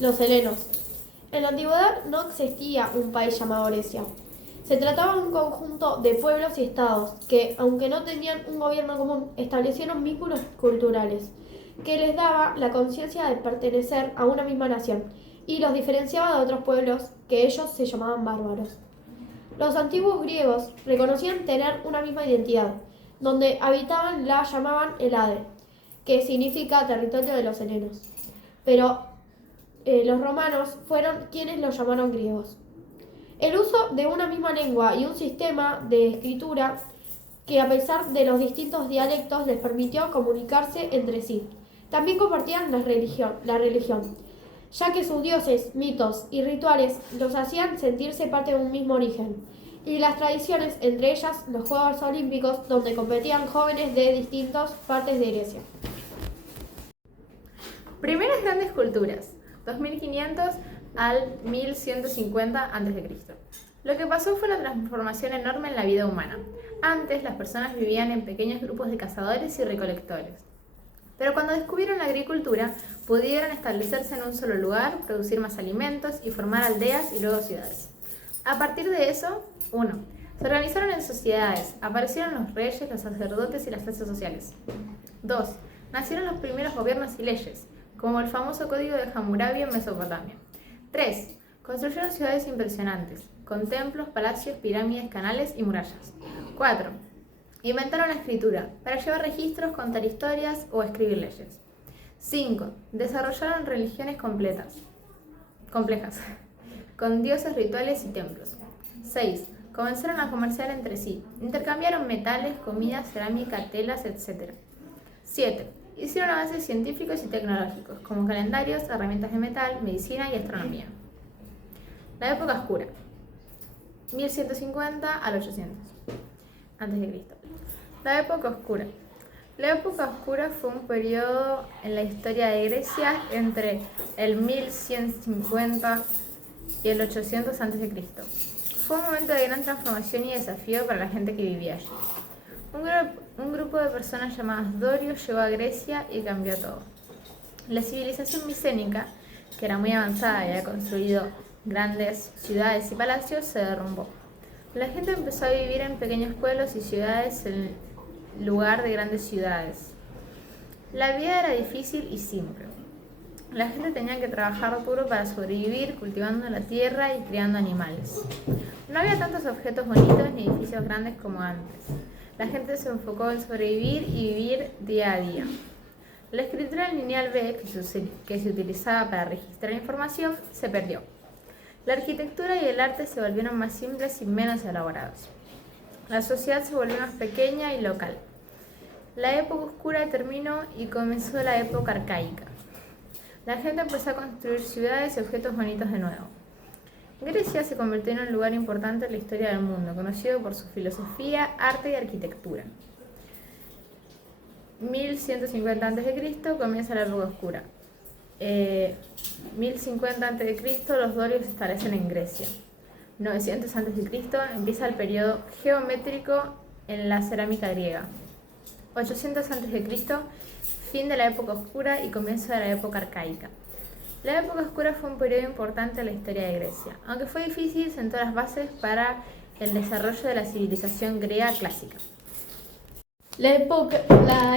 Los helenos. En la antigüedad no existía un país llamado Grecia. Se trataba de un conjunto de pueblos y estados que, aunque no tenían un gobierno común, establecieron vínculos culturales que les daba la conciencia de pertenecer a una misma nación y los diferenciaba de otros pueblos que ellos se llamaban bárbaros. Los antiguos griegos reconocían tener una misma identidad, donde habitaban la llamaban Helade, que significa territorio de los helenos. Pero los romanos fueron quienes los llamaron griegos. El uso de una misma lengua y un sistema de escritura que a pesar de los distintos dialectos les permitió comunicarse entre sí. También compartían la religión, ya que sus dioses, mitos y rituales los hacían sentirse parte de un mismo origen, y las tradiciones, entre ellas los Juegos Olímpicos, donde competían jóvenes de distintas partes de Grecia. Primeras grandes culturas, 2500 al 1150 a.C. Lo que pasó fue una transformación enorme en la vida humana. Antes las personas vivían en pequeños grupos de cazadores y recolectores. Pero cuando descubrieron la agricultura, pudieron establecerse en un solo lugar, producir más alimentos y formar aldeas y luego ciudades. A partir de eso, 1. Se organizaron en sociedades, aparecieron los reyes, los sacerdotes y las clases sociales. 2. Nacieron los primeros gobiernos y leyes, como el famoso Código de Hammurabi en Mesopotamia. 3. Construyeron ciudades impresionantes, con templos, palacios, pirámides, canales y murallas. 4. Inventaron la escritura, para llevar registros, contar historias o escribir leyes. 5. Desarrollaron religiones complejas, con dioses rituales y templos. 6. Comenzaron a comerciar entre sí, intercambiaron metales, comida, cerámica, telas, etc. 7. Hicieron avances científicos y tecnológicos, como calendarios, herramientas de metal, medicina y astronomía. La época oscura, 1150 al 800 a.C. La época oscura. La época oscura fue un periodo en la historia de Grecia entre el 1150 y el 800 a.C. Fue un momento de gran transformación y desafío para la gente que vivía allí. Un grupo de personas llamadas dorios llegó a Grecia y cambió todo. La civilización micénica, que era muy avanzada y había construido grandes ciudades y palacios, se derrumbó. La gente empezó a vivir en pequeños pueblos y ciudades en lugar de grandes ciudades. La vida era difícil y simple. La gente tenía que trabajar duro para sobrevivir, cultivando la tierra y criando animales. No había tantos objetos bonitos ni edificios grandes como antes. La gente se enfocó en sobrevivir y vivir día a día. La escritura en lineal B, que se utilizaba para registrar información, se perdió. La arquitectura y el arte se volvieron más simples y menos elaborados. La sociedad se volvió más pequeña y local. La época oscura terminó y comenzó la época arcaica. La gente empezó a construir ciudades y objetos bonitos de nuevo. Grecia se convirtió en un lugar importante en la historia del mundo, conocido por su filosofía, arte y arquitectura. 1150 a.C. comienza la época oscura. 1050 a.C. los dorios se establecen en Grecia. 900 a.C. empieza el periodo geométrico en la cerámica griega. 800 a.C. fin de la época oscura y comienzo de la época arcaica. La época oscura fue un periodo importante en la historia de Grecia, aunque fue difícil, sentó las bases para el desarrollo de la civilización griega clásica. La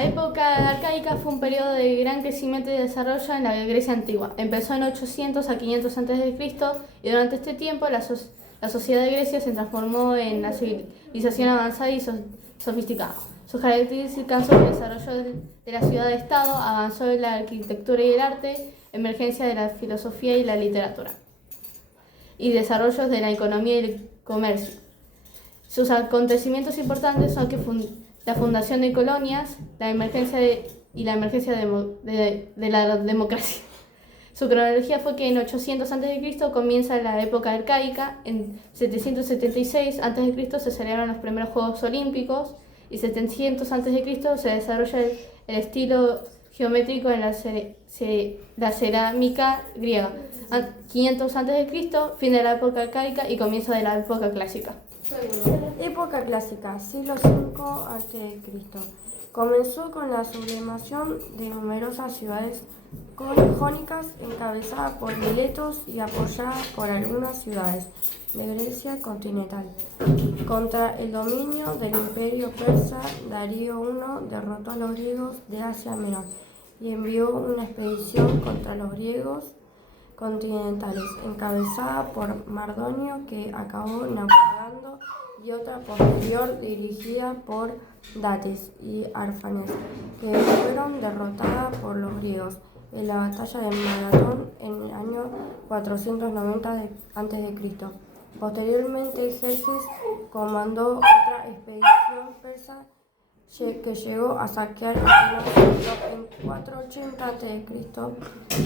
época arcaica fue un periodo de gran crecimiento y desarrollo en la Grecia antigua. Empezó en 800 a 500 a.C. y durante este tiempo la sociedad de Grecia se transformó en una civilización avanzada y sofisticada. Sus características son el desarrollo de la ciudad-estado, avanzó en la arquitectura y el arte, emergencia de la filosofía y la literatura, y desarrollos de la economía y el comercio. Sus acontecimientos importantes son la fundación de colonias, la emergencia de la democracia. Su cronología fue que en 800 a.C. comienza la época arcaica, en 776 a.C. se celebran los primeros Juegos Olímpicos y 700 a.C. se desarrolla el estilo geométrico en la cerámica griega. 500 a.C., fin de la época arcaica y comienzo de la época clásica. Época clásica, siglo V a.C. Comenzó con la sublevación de numerosas ciudades jónicas encabezadas por Miletos y apoyadas por algunas ciudades de Grecia continental. Contra el dominio del imperio persa, Darío I derrotó a los griegos de Asia Menor y envió una expedición contra los griegos continentales, encabezada por Mardonio, que acabó naufragando, y otra posterior dirigida por Dates y Arfanes, que fueron derrotadas por los griegos en la batalla de Maratón en el año 490 a.C. Posteriormente, Xerxes comandó otra expedición persa que llegó a saquear el en 480 a.C.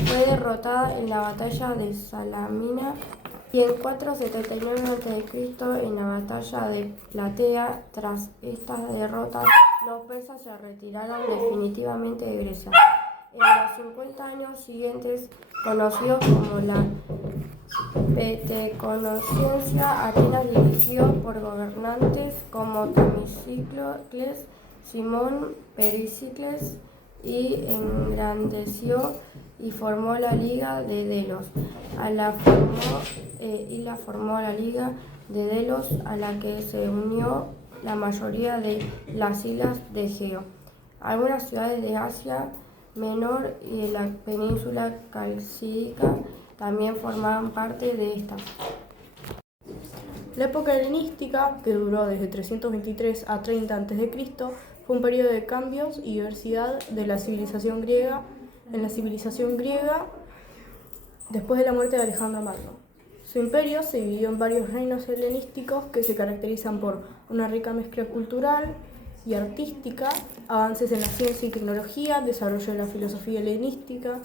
Fue derrotada en la batalla de Salamina y en 479 a.C. en la batalla de Platea. Tras estas derrotas, los persas se retiraron definitivamente de Grecia. En los 50 años siguientes, conocidos como la Peteconociencia, Atenas dirigió por gobernantes como Temístocles, Simón, Pericles, y engrandeció y formó la Liga de Delos, a la que se unió la mayoría de las islas de Egeo. Algunas ciudades de Asia Menor y de la península calcídica también formaban parte de esta. La época helenística, que duró desde 323 a 30 a.C., fue un periodo de cambios y diversidad de la civilización griega. En la civilización griega, después de la muerte de Alejandro Magno, su imperio se dividió en varios reinos helenísticos que se caracterizan por una rica mezcla cultural y artística, avances en la ciencia y tecnología, desarrollo de la filosofía helenística,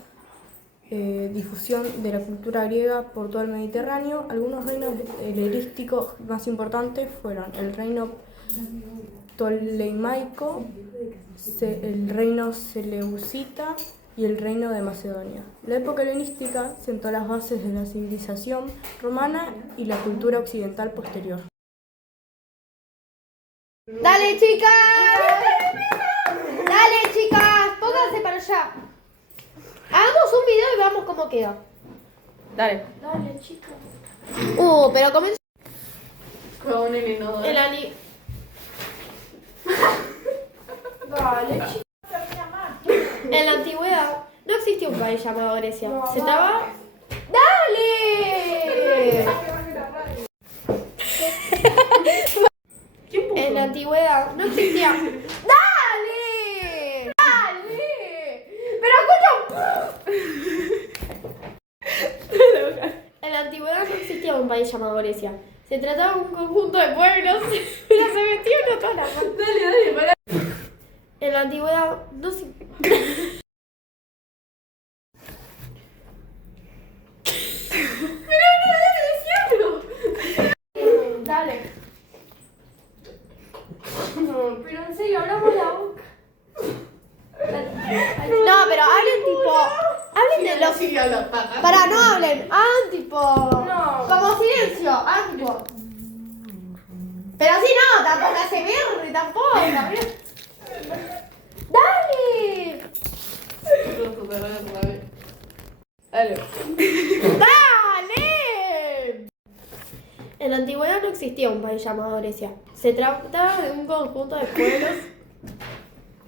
difusión de la cultura griega por todo el Mediterráneo. Algunos reinos helenísticos más importantes fueron el reino Ptolemaico, el reino Seleucida y el reino de Macedonia. La época helenística sentó las bases de la civilización romana y la cultura occidental posterior. ¡Dale, chicas! ¡Dale, chicas! Pónganse para allá. Hagamos un video y veamos cómo queda. Dale. Dale, chicas. Pero comenzó. Con el inodoro. El ani... Dale, chicas. En la antigüedad no existía un país llamado Grecia. Se estaba... ¡Dale! En la antigüedad no existía... ¡Dale! ¡Dale! ¡Pero escucha! En la antigüedad no existía un país llamado Grecia. Se trataba de un conjunto de pueblos. Mira, se metió en toda la mano. Dale, para. En la antigüedad no se... Dale. Pero en serio, hablamos la boca. No, pero hablen tipo... Hablen de los... Para, no hablen. Hagan tipo... No. Como silencio. Hagan tipo... Pero así no, tampoco hace verde, tampoco. ¡Dale! Dale. ¡Dale! En la antigüedad no existía un país llamado Grecia. Se trataba de un conjunto de pueblos.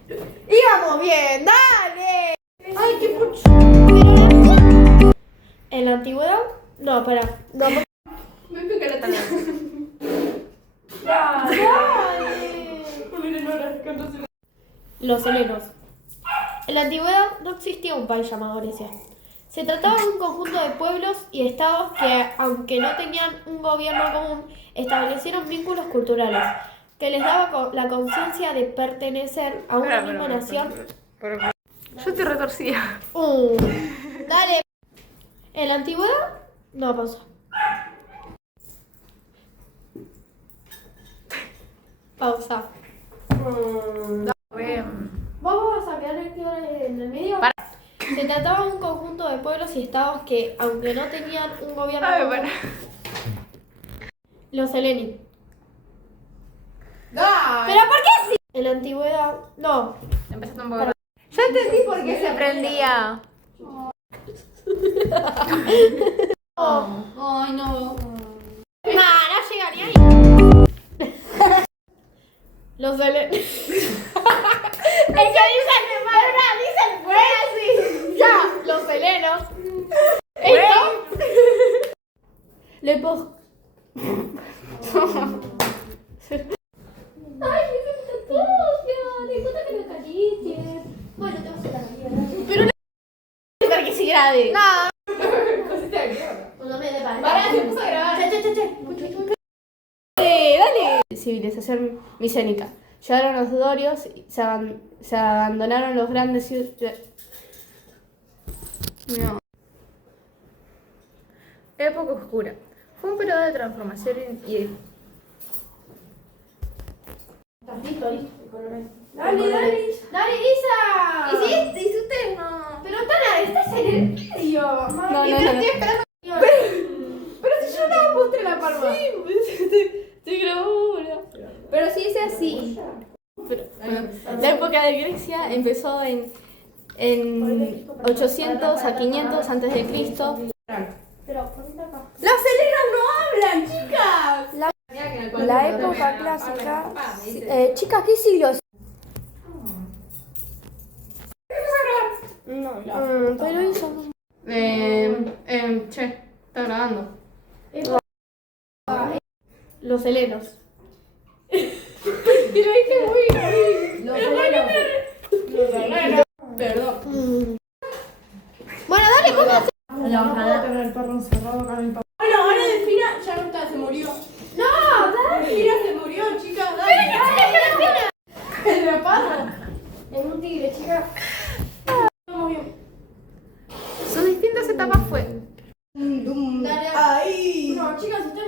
¡Íbamos bien! ¡Dale! ¡Ay, qué pucho! En la antigüedad... No, para. No, Me pica la tala. Los helenos. En la antigüedad no existía un país llamado Grecia. Se trataba de un conjunto de pueblos y estados que, aunque no tenían un gobierno común, establecieron vínculos culturales que les daba la conciencia de pertenecer a una misma nación. Yo te retorcía. Dale. En la antigüedad no pasó. Pausa. Vamos a quedar en el medio. Se trataba de un conjunto de pueblos y estados que, aunque no tenían un gobierno común, los helenos. ¿Pero por qué sí? En la antigüedad, no. Empezaste un poco. Ya entendí por qué se prendía. Ay, no. No llegaría ahí. Los helenos. El que dice el verdad, dice el fue así. Ya, los helenos. Esto. Le po- Ay, me todo, disculpa que me acaricie. Bueno, te vas a la Pero no para que se grabe. No. No me parece. Pará, se puso a grabar. Dale. Civilización micénica. Llegaron los dorios, se abandonaron los grandes ciudades. No. Época oscura. Fue un periodo de transformación y ¿Estás listo? Dale, dale. Dale, Isa. ¿Hiciste? ¿Hiciste? No. Pero Tana, estás en el vídeo. No. Pero si yo no mostré la palma. Te grabó ahora. Pero si hice así. Bueno, la época de Grecia empezó en 800 a 500 antes de Cristo. ¡Las helenas no hablan, chicas! La época clásica. Chicas, ¿qué siglo es? No, pero eso. Che, está grabando. Los helenos. Perdón. Bueno, dale, ¿cómo haces? Bueno, ahora Delfina ya no está, se murió. No, dale. Delfina se murió, chicas, dale. El rapado. En un tigre, chica. Sus distintas etapas fue Dale. Ahí. No, chicas, ustedes